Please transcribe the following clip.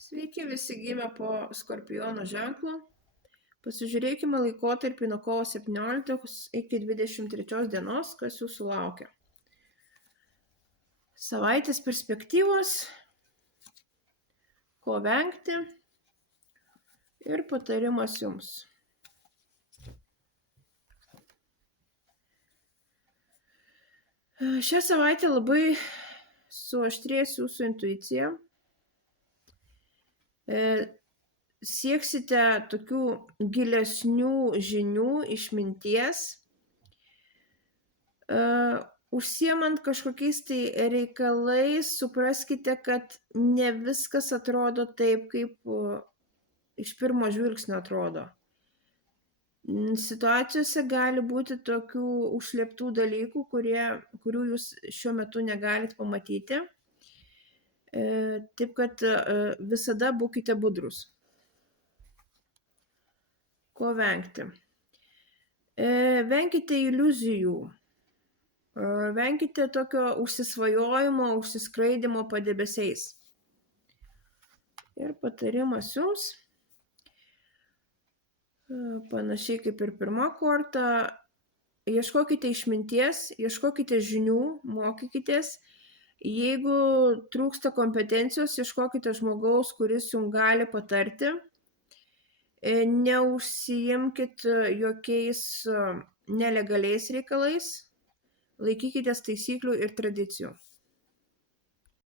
Sveiki visi gimę po Skorpiono ženklu. Pasižiūrėkime laikotarpį nuo kovo 17 iki 23 dienos, kas jūsų laukia. Savaitės perspektyvos, ko vengti ir patarimas jums. Šią savaitę labai suaštrės jūsų intuicija. Sieksite tokių gilesnių žinių, išminties, užsiemant kažkokiais tai reikalais, supraskite, kad ne viskas atrodo taip, kaip iš pirmo žvilgsnio atrodo. Situacijose gali būti tokių užslėptų dalykų, kurių jūs šiuo metu negalit pamatyti. Taip kad visada būkite budrus. Ko vengti? Venkite iliuzijų. Venkite tokio užsisvajojimo, užsiskraidimo padebesiais. Ir patarimas jums, panašiai kaip ir pirmą kartą, ieškokite išminties, ieškokite žinių, mokykitės. Jeigu trūksta kompetencijos, ieškokite žmogaus, kuris jums gali patarti. Neužsiimkit jokiais nelegaliais reikalais, laikykitės taisyklių ir tradicijų.